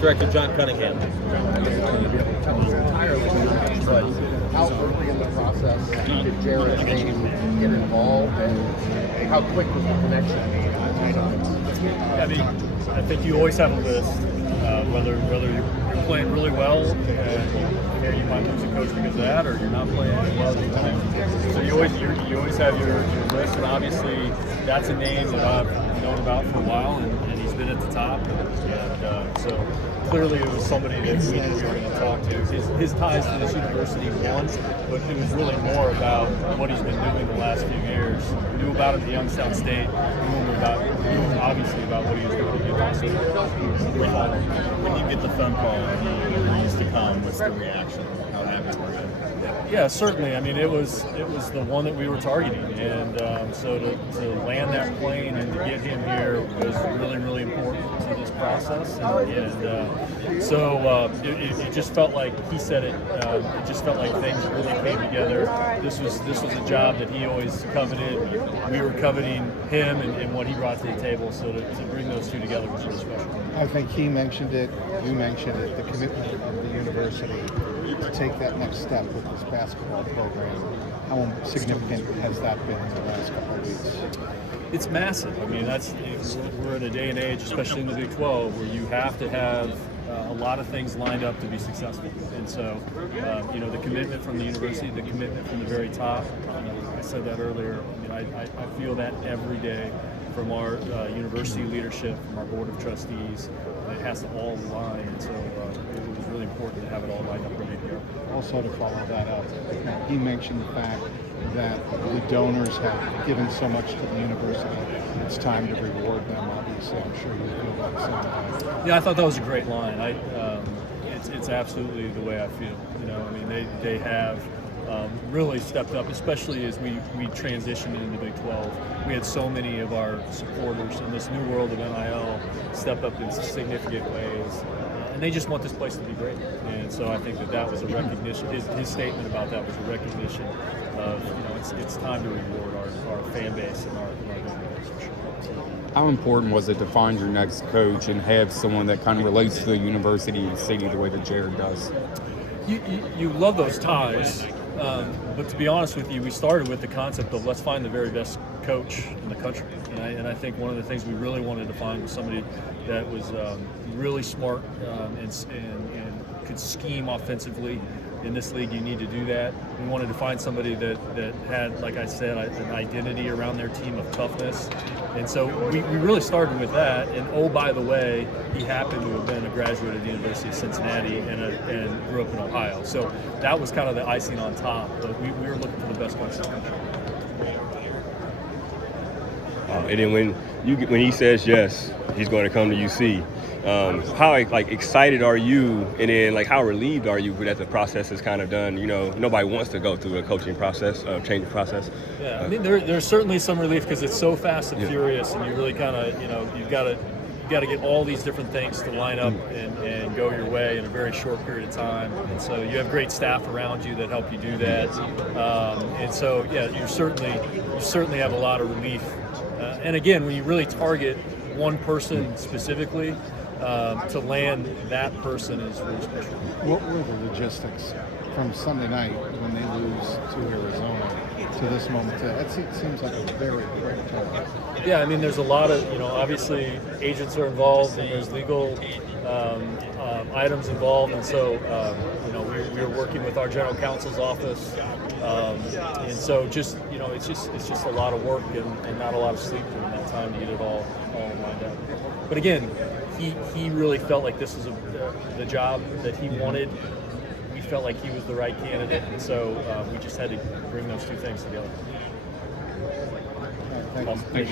Director John Cunningham. But how early in the process did Jared's name get involved, and how quick was the connection? I mean, I think you always have a list, whether you're playing really well and you might lose a coach because of that, or you're not playing as well as you want. So you always have your list, and obviously that's a name that I've known about for a while, and he's been at the top, and so clearly it was somebody that we knew we were going to talk to. His ties to this university won, but it was really more about what he's been doing the last few years. We knew about him at Youngstown State, knew obviously about what he was doing at Utah State. When you get the phone call and he used to come, what's the reaction? How happy were you? Yeah, certainly. I mean, it was the one that we were targeting, and so to land that plane and to get him here was really, really important to this process. And so it just felt like he said it. It just felt like things really came together. This was a job that he always coveted. We were coveting him and what he brought to the table. So to bring those two together was really special. I think he mentioned it. You mentioned it. The commitment of the university to take that next step with this basketball program. How significant has that been in the last couple of weeks? It's massive. I mean, we're in a day and age, especially in the Big 12, where you have to have a lot of things lined up to be successful. And so, the commitment from the university, the commitment from the very top. I said that earlier. I mean, I feel that every day from our university leadership, from our board of trustees. It has to all align, and so it was really important to have it all lined up ready to go. Also, to follow that up, he mentioned the fact that the donors have given so much to the university. It's time to reward them. Obviously, I'm sure you feel that same way. Yeah, I thought that was a great line. It's absolutely the way I feel. I mean, they have really stepped up, especially as we transitioned into Big 12. We had so many of our supporters in this new world of NIL step up in significant ways, and they just want this place to be great. And so I think that was a recognition. His statement about that was a recognition of it's time to reward our fan base and our donors for sure. How important was it to find your next coach and have someone that kind of relates to the university and city the way that Jared does? You love those ties. But to be honest with you, we started with the concept of let's find the very best coach in the country. And I think one of the things we really wanted to find was somebody that was really smart and could scheme offensively. In this league, you need to do that. We wanted to find somebody that had, like I said, an identity around their team of toughness. And so we really started with that. And oh, by the way, he happened to have been a graduate of the University of Cincinnati and grew up in Ohio. So that was kind of the icing on top. But we were looking for the best coach in the country. And then when he says yes, he's going to come to UC. How excited are you, and then how relieved are you that the process is kind of done? Nobody wants to go through a coaching process, changing process. Yeah, I mean there's certainly some relief because it's so fast and furious, and you really kind of you've got to get all these different things to line up and go your way in a very short period of time. And so you have great staff around you that help you do that. And so you certainly have a lot of relief. And again, when you really target one person specifically, to land that person is really special. What were the logistics from Sunday night when they lose to Arizona to this moment? It seems like a very quick time. Yeah, I mean, there's a lot of, obviously agents are involved and there's legal items involved. And so, we were working with our general counsel's office. And so just, it's just a lot of work and not a lot of sleep during that time to get it all lined up. But again, he really felt like this was the job that he wanted. We felt like he was the right candidate, and so we just had to bring those two things together. Thank you.